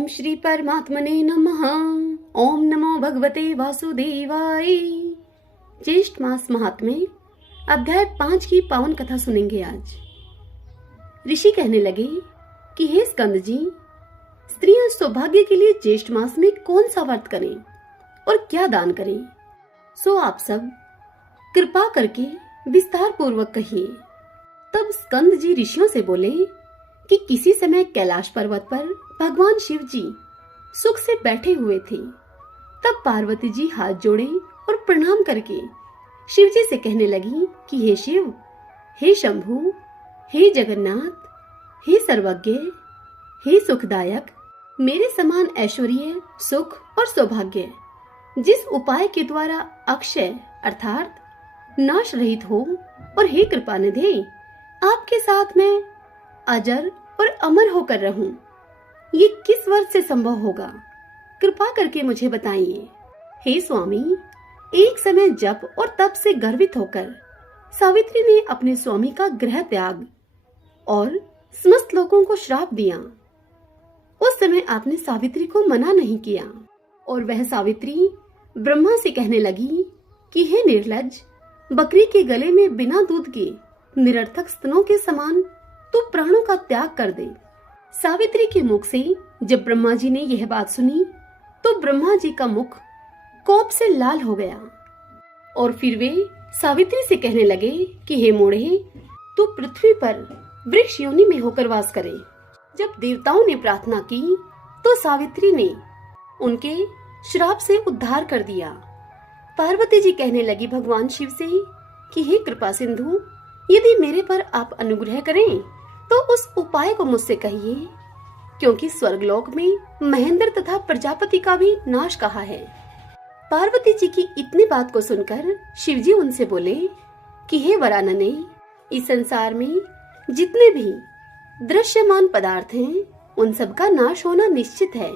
ओम श्री परमात्मने नमः। ओम नमो भगवते वासुदेवाय। ज्येष्ठ मास महात्म्य अध्याय 5 की पावन कथा सुनेंगे आज। ऋषि कहने लगे कि हे स्कंद जी, स्त्रियां सौभाग्य के लिए ज्येष्ठ मास में कौन सा व्रत करें और क्या दान करें, सो आप सब कृपा करके विस्तार पूर्वक कहिए। तब स्कंद जी ऋषियों से बोले कि किसी समय कैलाश पर्वत पर भगवान शिव जी सुख से बैठे हुए थे। तब पार्वती जी हाथ जोड़े और प्रणाम करके शिव जी से कहने लगी कि हे शिव, हे शंभु, हे जगन्नाथ, हे सर्वज्ञ, हे सुखदायक, मेरे समान ऐश्वर्य, सुख और सौभाग्य जिस उपाय के द्वारा अक्षय अर्थात नाश रहित हो, और हे कृपानिधे, आपके साथ मैं अजर और अमर होकर रहूं, ये किस वर्ष से संभव होगा? कृपा करके मुझे बताइए। हे स्वामी, एक समय जप और तप से गर्वित होकर सावित्री ने अपने स्वामी का गृह त्याग और समस्त लोगों को श्राप दिया। उस समय आपने सावित्री को मना नहीं किया और वह सावित्री ब्रह्मा से कहने लगी कि हे निर्लज्ज, बकरी के गले में बिना दूध के निरर्थक स्तनों के समान तू प्राणों का त्याग कर दे। सावित्री के मुख से जब ब्रह्मा जी ने यह बात सुनी तो ब्रह्मा जी का मुख कोप से लाल हो गया और फिर वे सावित्री से कहने लगे कि हे मूढ़े, तू पृथ्वी पर वृक्ष योनि में होकर वास करे। जब देवताओं ने प्रार्थना की तो सावित्री ने उनके श्राप से उद्धार कर दिया। पार्वती जी कहने लगी भगवान शिव से कि हे कृपा सिंधु, यदि मेरे पर आप अनुग्रह करें तो उस उपाय को मुझसे कहिए, क्योंकि स्वर्गलोक में महेंद्र तथा प्रजापति का भी नाश कहा है। पार्वती जी की इतनी बात को सुनकर शिव जी उनसे बोले कि हे वरानने, इस संसार में जितने भी दृश्यमान पदार्थ हैं उन सब का नाश होना निश्चित है।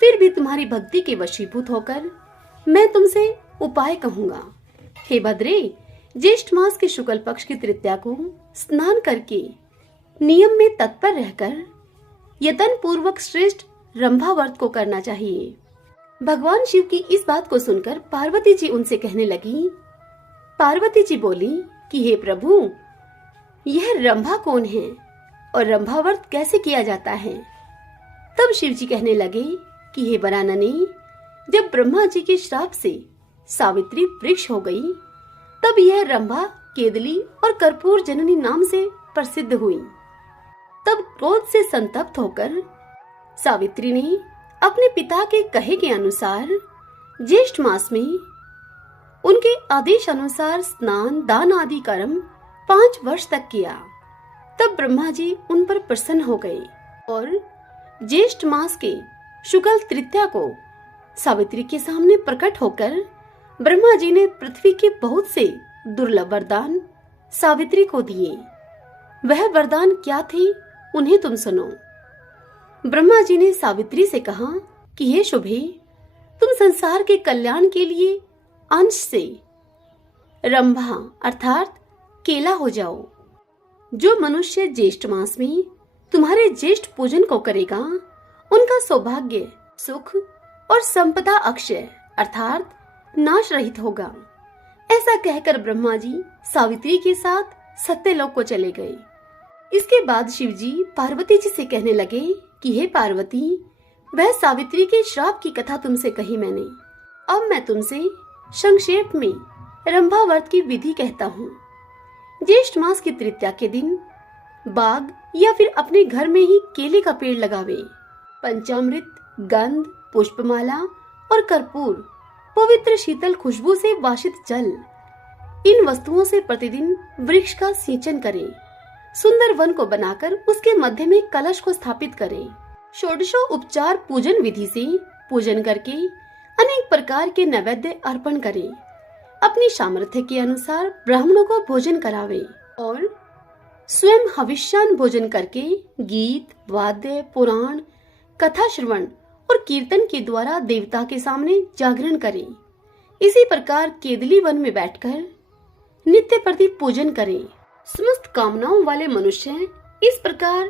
फिर भी तुम्हारी भक्ति के वशीभूत होकर मैं तुमसे उपाय कहूंगा। हे भद्रे, ज्येष्ठ मास के शुक्ल पक्ष की तृतीया को स्नान करके नियम में तत्पर रहकर यतन पूर्वक श्रेष्ठ रंभा व्रत को करना चाहिए। भगवान शिव की इस बात को सुनकर पार्वती जी उनसे कहने लगी। पार्वती जी बोली कि हे प्रभु, यह रंभा कौन है और रंभा व्रत कैसे किया जाता है? तब शिव जी कहने लगे कि हे वरानने, जब ब्रह्मा जी के श्राप से सावित्री वृक्ष हो गई तब यह रंभा केदली और कर्पूर जननी नाम से प्रसिद्ध हुई। तब क्रोध से संतप्त होकर सावित्री ने अपने पिता के कहे के अनुसार ज्येष्ठ मास में उनके आदेश अनुसार स्नान दान आदि कर्म 5 वर्ष तक किया। तब ब्रह्मा जी उन पर प्रसन्न हो गए और ज्येष्ठ मास के शुक्ल तृतीया को सावित्री के सामने प्रकट होकर ब्रह्मा जी ने पृथ्वी के बहुत से दुर्लभ वरदान सावित्री को दिए। वह वरदान क्या थे, उन्हें तुम सुनो। ब्रह्मा जी ने सावित्री से कहा कि हे शुभे, तुम संसार के कल्याण के लिए अंश से रंभा अर्थात केला हो जाओ। जो मनुष्य ज्येष्ठ मास में तुम्हारे ज्येष्ठ पूजन को करेगा उनका सौभाग्य, सुख और संपदा अक्षय अर्थात नाश रहित होगा। ऐसा कहकर ब्रह्मा जी सावित्री के साथ सत्यलोक को चले गए। इसके बाद शिव जी पार्वती जी से कहने लगे कि हे पार्वती, वह सावित्री के श्राप की कथा तुमसे कही मैंने। अब मैं तुमसे संक्षेप में रंभा व्रत की विधि कहता हूँ। ज्येष्ठ मास की तृतीया के दिन बाग या फिर अपने घर में ही केले का पेड़ लगावे। पंचामृत, गंध, पुष्पमाला और कर्पूर, पवित्र शीतल खुशबू से वासित जल, इन वस्तुओं से प्रतिदिन वृक्ष का सिंचन करें। सुंदर वन को बनाकर उसके मध्य में कलश को स्थापित करें। षोडशो उपचार पूजन विधि से पूजन करके अनेक प्रकार के नैवेद्य अर्पण करें। अपनी सामर्थ्य के अनुसार ब्राह्मणों को भोजन करावे और स्वयं हविष्यान भोजन करके गीत, वाद्य, पुराण, कथा श्रवण और कीर्तन के द्वारा देवता के सामने जागरण करें। इसी प्रकार केदली वन में बैठकर नित्य प्रति पूजन करें। समस्त कामनाओं वाले मनुष्य इस प्रकार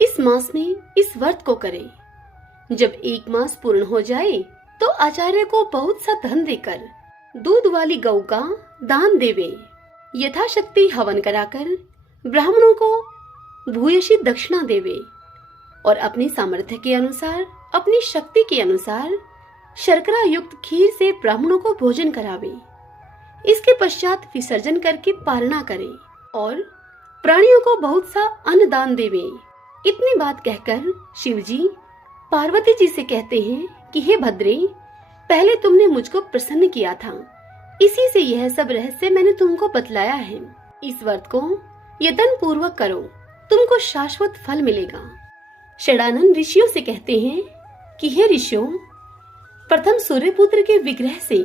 इस मास में इस व्रत को करें। जब 1 मास पूर्ण हो जाए तो आचार्य को बहुत सा धन देकर दूध वाली गौ का दान देवे। यथाशक्ति हवन कराकर ब्राह्मणों को भूयसी दक्षिणा देवे और अपनी सामर्थ्य के अनुसार, अपनी शक्ति के अनुसार शर्करा युक्त खीर से ब्राह्मणों को भोजन करावे। इसके पश्चात विसर्जन करके पारणा करे और प्राणियों को बहुत सा अन्न दान देवे। इतनी बात कहकर शिवजी पार्वती जी से कहते हैं कि हे भद्रे, पहले तुमने मुझको प्रसन्न किया था, इसी से यह सब रहस्य मैंने तुमको बतलाया है। इस व्रत को यत्न पूर्वक करो, तुमको शाश्वत फल मिलेगा। षडानंद ऋषियों से कहते हैं कि हे ऋषियों, प्रथम सूर्यपुत्र के विग्रह से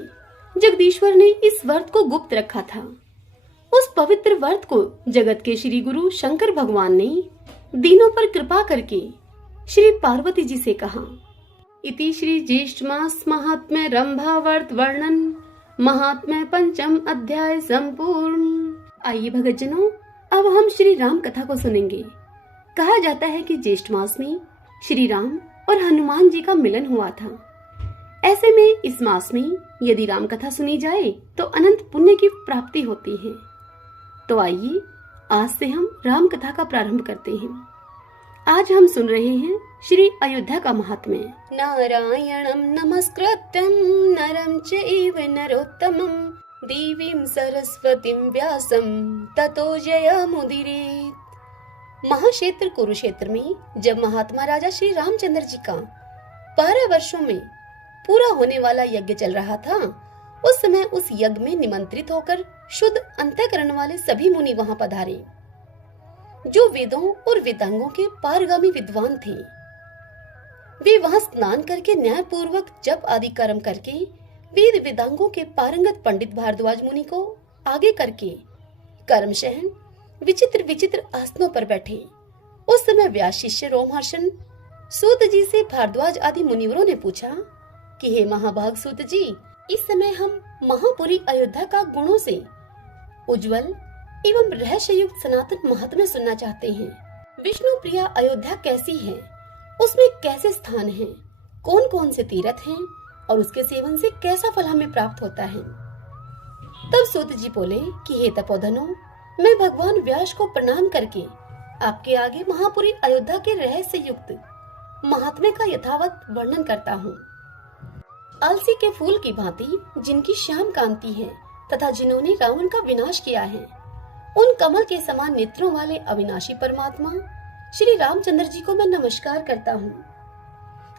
जगदीश्वर ने इस व्रत को गुप्त रखा था। उस पवित्र व्रत को जगत के श्री गुरु शंकर भगवान ने दीनों पर कृपा करके श्री पार्वती जी से कहा। इति श्री ज्येष्ठ मास महात्म्य रंभा व्रत वर्णन महात्म्य पंचम अध्याय संपूर्ण। आइए भगतजनों, अब हम श्री राम कथा को सुनेंगे। कहा जाता है कि ज्येष्ठ मास में श्री राम और हनुमान जी का मिलन हुआ था। ऐसे में इस मास में यदि राम कथा सुनी जाए तो अनंत पुण्य की प्राप्ति होती है। तो आइए आज से हम राम कथा का प्रारंभ करते हैं। आज हम सुन रहे हैं श्री अयोध्या का महात्म्य। नारायणं नमस्कृत्यं नरं चैव नरोत्तमं देवीं सरस्वतीं व्यासं ततो जयमुदीरयेत्। महाक्षेत्र कुरुक्षेत्र में जब महात्मा राजा श्री रामचंद्र जी का 12 वर्षों में पूरा होने वाला यज्ञ चल रहा था, उस समय उस यज्ञ में निमंत्रित होकर शुद्ध अंतःकरण वाले सभी मुनि वहां पधारे, जो वेदों और वेदांगों के पारगामी विद्वान थे। वे वहां स्नान करके न्याय पूर्वक जप आदि कर्म करके वेद वेदांगों के पारंगत पंडित भारद्वाज मुनि को आगे करके कर्मशः विचित्र विचित्र आसनों पर बैठे। उस समय व्यास शिष्य रोमहर्षण सूत जी से भारद्वाज आदि मुनिवरों ने पूछा कि हे महाभाग सूत जी, इस समय हम महापुरी अयोध्या का गुणों से उज्जवल एवं रहस्य युक्त सनातन महात्म्य सुनना चाहते हैं। विष्णु प्रिया अयोध्या कैसी है, उसमें कैसे स्थान हैं, कौन कौन से तीर्थ हैं और उसके सेवन से कैसा फल हमें प्राप्त होता है। तब सूत जी बोले कि हे तपोधनो, मैं भगवान व्यास को प्रणाम करके आपके आगे महापुरी अयोध्या के रहस्य युक्त महात्म्य का यथावत वर्णन करता हूँ। अलसी के फूल की भांति जिनकी श्याम कांति है तथा जिन्होंने रावण का विनाश किया है, उन कमल के समान नेत्रों वाले अविनाशी परमात्मा श्री रामचंद्र जी को मैं नमस्कार करता हूँ।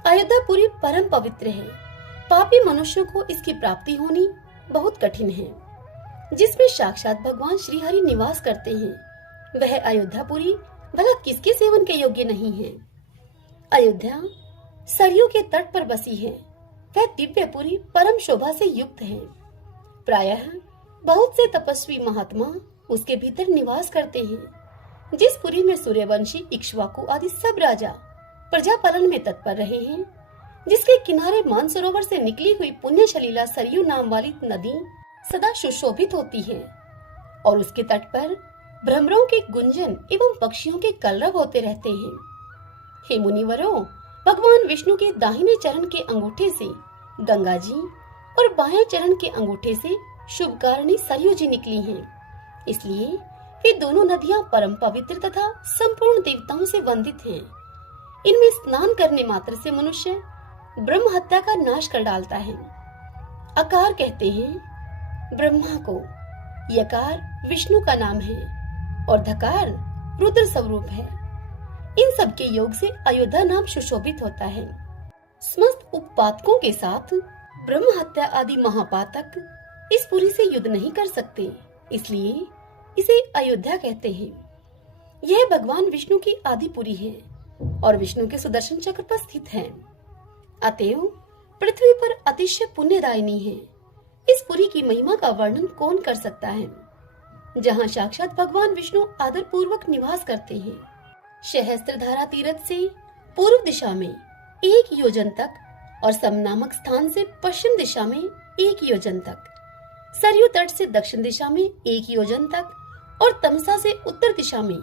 अयोध्यापुरी परम पवित्र है, पापी मनुष्यों को इसकी प्राप्ति होनी बहुत कठिन है। जिसमें साक्षात भगवान श्री हरि निवास करते हैं, वह अयोध्यापुरी भला किसके सेवन के योग्य नहीं है। अयोध्या सरयू के तट पर बसी है, वह दिव्यपुरी परम शोभा से युक्त है। प्रायः बहुत से तपस्वी महात्मा उसके भीतर निवास करते हैं। जिस पुरी में सूर्यवंशी इक्ष्वाकु आदि सब राजा प्रजा पालन में तत्पर रहे हैं, जिसके किनारे मानसरोवर से निकली हुई पुण्य सलीला सरयू नाम वाली नदी सदा सुशोभित होती है और उसके तट पर भ्रमरों के गुंजन एवं पक्षियों के कलरव होते रहते हैं। हे मुनिवरों, भगवान विष्णु के दाहिने चरण के अंगूठे से गंगा जी और बाएं चरण के अंगूठे से शुभकारिणी सरयू जी निकली हैं। इसलिए वे दोनों नदियां परम पवित्र तथा संपूर्ण देवताओं से वंदित हैं। इनमें स्नान करने मात्र से मनुष्य ब्रह्म हत्या का नाश कर डालता है। अकार कहते हैं ब्रह्मा को, यकार विष्णु का नाम है और धकार रुद्र स्वरूप है। इन सब के योग से अयोध्या नाम सुशोभित होता है। समस्त उपपातकों के साथ ब्रह्म हत्या आदि महापातक इस पुरी से युद्ध नहीं कर सकते, इसलिए इसे अयोध्या कहते हैं। यह भगवान विष्णु की आदिपुरी है और विष्णु के सुदर्शन चक्र पर स्थित है। अतएव पृथ्वी पर अतिशय पुण्यदायिनी है। इस पुरी की महिमा का वर्णन कौन कर सकता है, जहाँ साक्षात भगवान विष्णु आदर पूर्वक निवास करते हैं। सहस्त्रधारा तीर्थ से पूर्व दिशा में 1 योजन तक और सम नामक स्थान से पश्चिम दिशा में 1 योजन तक, सरयू तट से दक्षिण दिशा में 1 योजन तक और तमसा से उत्तर दिशा में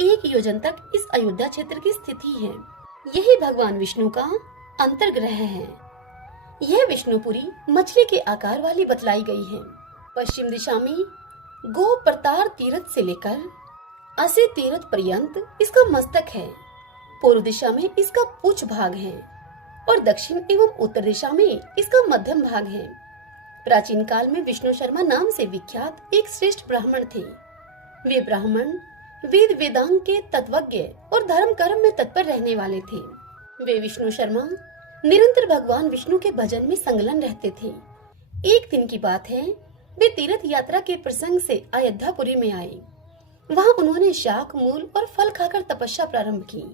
1 योजन तक इस अयोध्या क्षेत्र की स्थिति है। यही भगवान विष्णु का अंतर्ग्रह है। यह विष्णुपुरी मछली के आकार वाली बतलाई गई है। पश्चिम दिशा में गो प्रतार तीर्थ से लेकर असे तीर्थ पर्यंत इसका मस्तक है। पूर्व दिशा में इसका पूछ भाग है और दक्षिण एवं उत्तर दिशा में इसका मध्यम भाग है। प्राचीन काल में विष्णु शर्मा नाम से विख्यात एक श्रेष्ठ ब्राह्मण थे। वे ब्राह्मण वेद वेदांग के तत्वज्ञ और धर्म कर्म में तत्पर रहने वाले थे। वे विष्णु शर्मा निरंतर भगवान विष्णु के भजन में संलग्न रहते थे। एक दिन की बात है, वे तीर्थ यात्रा के प्रसंग से अयोध्यापुरी में आए। वहां उन्होंने शाक मूल और फल खाकर तपस्या प्रारंभ की।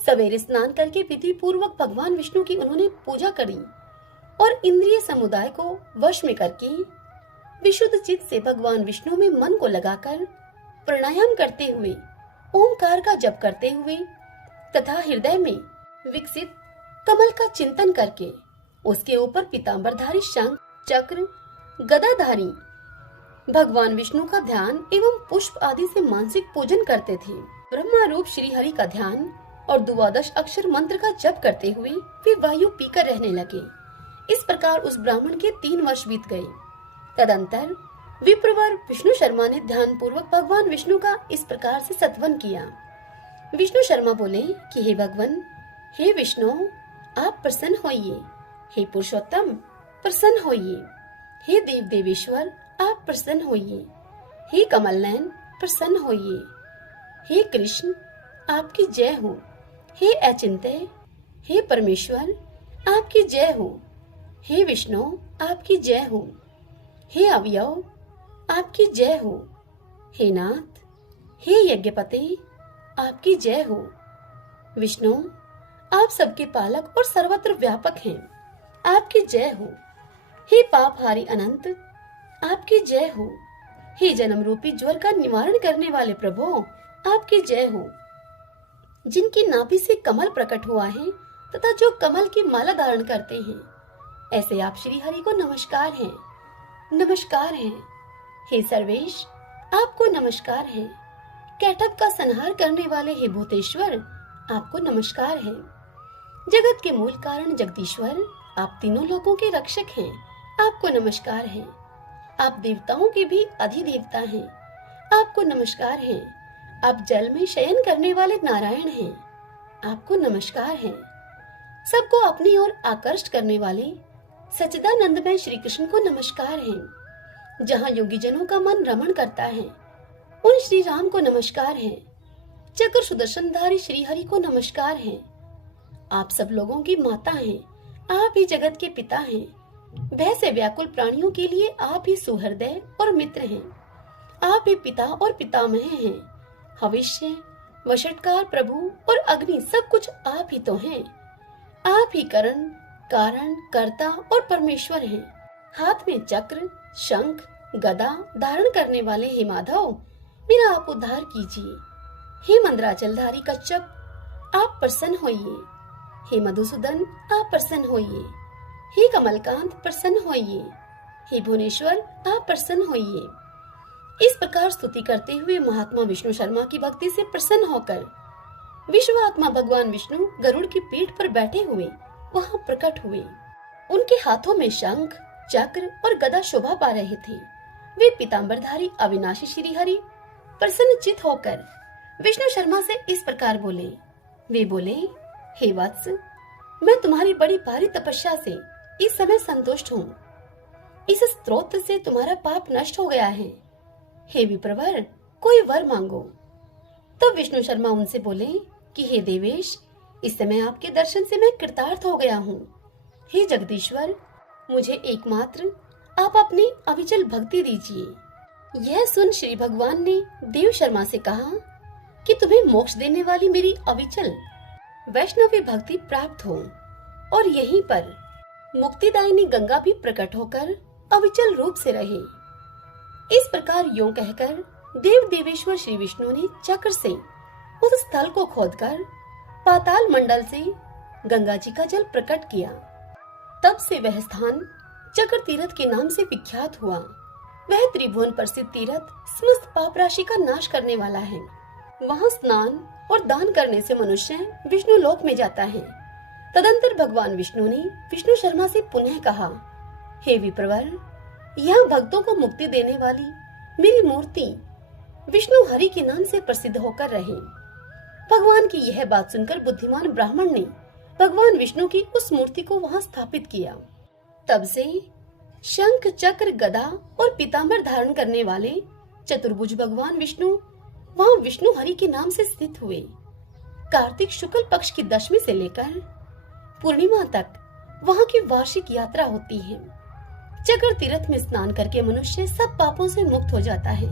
सवेरे स्नान करके विधि पूर्वक भगवान विष्णु की उन्होंने पूजा करी और इंद्रिय समुदाय को वश में करके विशुद्ध चित्त से भगवान विष्णु में मन को लगाकर प्राणायाम करते हुए, ओमकार का जप करते हुए तथा हृदय में विकसित कमल का चिंतन करके उसके ऊपर पीतांबरधारी शंख चक्र गदाधारी भगवान विष्णु का ध्यान एवं पुष्प आदि से मानसिक पूजन करते थे। ब्रह्मा रूप श्री हरि का ध्यान और 12 अक्षर मंत्र का जप करते हुए वे वायु पीकर रहने लगे। इस प्रकार उस ब्राह्मण के 3 वर्ष बीत गए। तदंतर विप्रवर विष्णु शर्मा ने ध्यान पूर्वक भगवान विष्णु का इस प्रकार से सत्वन किया। विष्णु शर्मा बोले कि हे भगवान, हे विष्णु, आप प्रसन्न होइए। हे पुरुषोत्तम, प्रसन्न होइए। हे देव देवेश्वर, आप प्रसन्न होइए। हे कमल नयन, प्रसन्न होइए। हे कृष्ण, आपकी जय हो। हे अचिंत्य, हे परमेश्वर, आपकी जय हो। हे विष्णु, आपकी जय हो। हे अवयव, आपकी जय हो। हे नाथ, हे यज्ञपति, आपकी जय हो। विष्णु, आप सबके पालक और सर्वत्र व्यापक हैं, आपकी जय हो। हे पापहारी अनंत, आपकी जय हो। हे जन्म रूपी ज्वर का निवारण करने वाले प्रभु, आपकी जय हो। जिनकी नाभि से कमल प्रकट हुआ है तथा जो कमल की माला धारण करते हैं, ऐसे आप श्री हरि को नमस्कार है, नमस्कार है। हे सर्वेश, आपको नमस्कार है। कैटभ का संहार करने वाले हे भूतेश्वर, आपको नमस्कार है। जगत के मूल कारण जगदीश्वर, आप तीनों लोकों के रक्षक हैं, आपको नमस्कार है। आप देवताओं के भी अधिदेवता हैं, आपको नमस्कार है। आप जल में शयन करने वाले नारायण हैं, आपको नमस्कार है। सबको अपनी ओर आकर्षित करने वाले सच्चिदानंदमय श्री कृष्ण को नमस्कार है। जहाँ योगी जनों का मन रमण करता है, उन श्री राम को नमस्कार है। चक्र सुदर्शनधारी श्री हरि को नमस्कार है। आप सब लोगों की माता हैं, आप ही जगत के पिता हैं। भय से व्याकुल प्राणियों के लिए आप ही सुहृदय और मित्र हैं। आप ही पिता और पितामह हैं। भविष्य, वषटकार, प्रभु और अग्नि सब कुछ आप ही तो हैं। आप ही करण, कारण, कर्ता और परमेश्वर हैं। हाथ में चक्र, शंख, गदा धारण करने वाले हे माधव, मेरा आप उद्धार कीजिए। हे मंदराचलधारी कच्छप, आप प्रसन्न होइए। हे मधुसूदन, आप प्रसन्न होइए। हे कमलकांत, प्रसन्न होइए। हे भुवनेश्वर, आप प्रसन्न होइए। इस प्रकार स्तुति करते हुए महात्मा विष्णु शर्मा की भक्ति से प्रसन्न होकर विश्वात्मा भगवान विष्णु गरुड़ की पीठ पर बैठे हुए वहां प्रकट हुए। उनके हाथों में शंख, चक्र और गदा शोभा पा रहे थे। वे पीतांबरधारी अविनाशी श्री हरि प्रसन्नचित होकर विष्णु शर्मा से इस प्रकार बोले। वे बोले, हे वत्स, मैं तुम्हारी बड़ी भारी तपस्या से इस समय संतुष्ट हूँ। इस स्तोत्र से तुम्हारा पाप नष्ट हो गया है। हे विप्रवर, कोई वर मांगो। तब विष्णु शर्मा उनसे बोले कि हे देवेश, इस समय आपके दर्शन से मैं कृतार्थ हो गया हूँ। हे जगदीश्वर, मुझे एकमात्र आप अपनी अविचल भक्ति दीजिए। यह सुन श्री भगवान ने देव शर्मा से कहा कि तुम्हें मोक्ष देने वाली मेरी अविचल वैष्णवी भक्ति प्राप्त हो और यहीं पर मुक्तिदायिनी गंगा भी प्रकट होकर अविचल रूप से रहे। इस प्रकार यों कहकर देव देवेश्वर श्री विष्णु ने चक्र से उस स्थल को खोदकर पाताल मंडल से गंगा जी का जल प्रकट किया। तब से वह स्थान चक्र तीर्थ के नाम से विख्यात हुआ। वह त्रिभुवन प्रसिद्ध तीर्थ समस्त पाप राशि का नाश करने वाला है। वहाँ स्नान और दान करने से मनुष्य विष्णु लोक में जाता है। तदंतर भगवान विष्णु ने विष्णु शर्मा से पुनः कहा, हे विप्रवर, यहाँ भक्तों को मुक्ति देने वाली मेरी मूर्ति विष्णु हरि के नाम से प्रसिद्ध होकर रहे। भगवान की यह बात सुनकर बुद्धिमान ब्राह्मण ने भगवान विष्णु की उस मूर्ति को वहां स्थापित किया। तब से शंख, चक्र, गदा और पीतांबर धारण करने वाले चतुर्भुज भगवान विष्णु वहां विष्णु हरि के नाम से स्थित हुए। कार्तिक शुक्ल पक्ष की दशमी से लेकर पूर्णिमा तक वहां की वार्षिक यात्रा होती है। चक्र तीर्थ में स्नान करके मनुष्य सब पापों से मुक्त हो जाता है।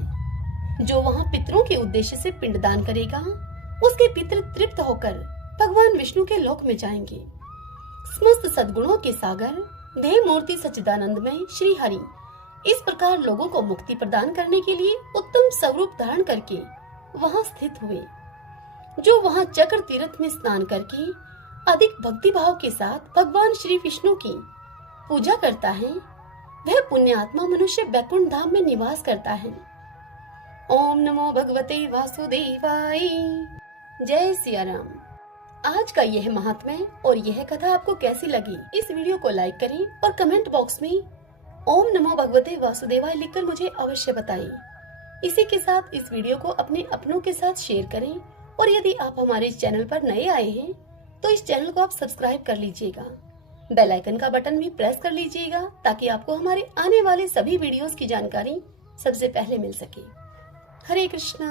जो वहां पितरों के उद्देश्य से पिंडदान करेगा, उसके पितर तृप्त होकर भगवान विष्णु के लोक में जाएंगे। समस्त सद्गुणों के सागर देह मूर्ति सच्चिदानंदमय श्री हरि इस प्रकार लोगों को मुक्ति प्रदान करने के लिए उत्तम स्वरूप धारण करके वहां स्थित हुए। जो वहां चक्र तीर्थ में स्नान करके अधिक भक्ति भाव के साथ भगवान श्री विष्णु की पूजा करता है, वह पुण्यात्मा मनुष्य वैकुंठ धाम में निवास करता है। ओम नमो भगवते वासुदेवाय। जय सिया राम। आज का यह महात्म्य और यह कथा आपको कैसी लगी? इस वीडियो को लाइक करें और कमेंट बॉक्स में ओम नमो भगवते वासुदेवाय लिखकर मुझे अवश्य बताएं। इसी के साथ इस वीडियो को अपने अपनों के साथ शेयर करें और यदि आप हमारे इस चैनल पर नए आए हैं तो इस चैनल को आप सब्सक्राइब कर लीजिएगा। बेल आइकन का बटन भी प्रेस कर लीजिएगा ताकि आपको हमारे आने वाले सभी वीडियोस की जानकारी सबसे पहले मिल सके। हरे कृष्णा।